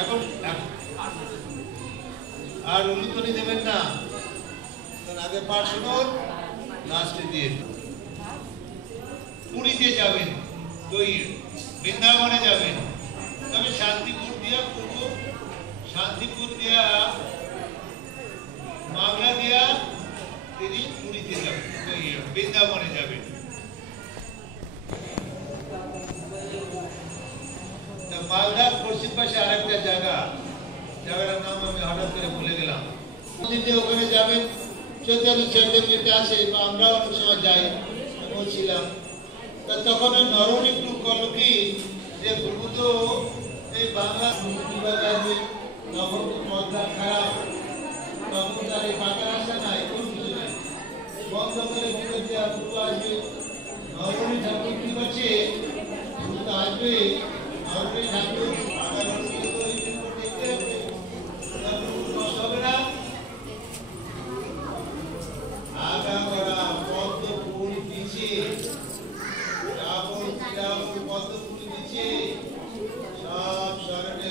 এখন আর অনুতনি দেবেন না, আগে পাঠ শুনুন, লাস্টে দিয়ে পুরীতে যাবেন, বৃন্দাবনে যাবেন, তবে শান্তিপুর দিয়া মাগলা দিয়া তিনি পুরীতে যাবেন, বৃন্দাবনে যাবেন। মালদার পশ্চিম পাশে আরেকটা জায়গাটার নাম আমি হঠাৎ করে ভুলে গেলাম, ওখানে যাবেন। চৈতন্য চৈতন্যতে আসে, আমরা অনেক সময় যাই, আমিও ছিলাম। তখন ওই নরম একটু করলো কি যে প্রভু তো এই বাংলা তখন তো মদটা খারাপ, তখন তার এই পাকা রাস্তা নাই, কোন কিছু নাই, বন্ধ করে ভিতর দিয়ে প্রভু আসবে। নরমী ঠাকুর কি করছে, প্রভু তো আসবে, নরমী ঠাকুর পাকা রাস্তা তো এই জন্য দেখতে হবে, কষ্ট হবে না। আগা করা পদ্ম ফুল দিচ্ছে, পদ্ম ফুল দিচ্ছে, সব শরণে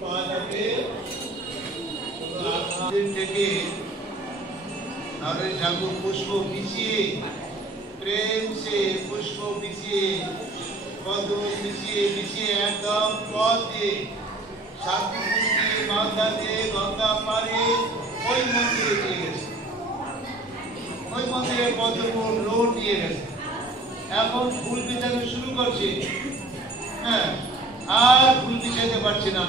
পাওয়া যাবে। থেকে নরেশ ঠাকুর পুষ্প বিছিয়ে, প্রেম সে পুষ্প বিছিয়ে, পদ্ম বিছিয়ে একদম পথ দিয়ে, শান্তিপুর দিয়ে, মালদা দিয়ে, গঙ্গা পারে ওই মন্দিরে দিয়ে গেছে, ওই মন্দিরে পদ্মপুর রোড দিয়ে গেছে। এখন ফুল বিছাতে শুরু করছে, হ্যাঁ, আর ফুল বিছাতে পারছে না।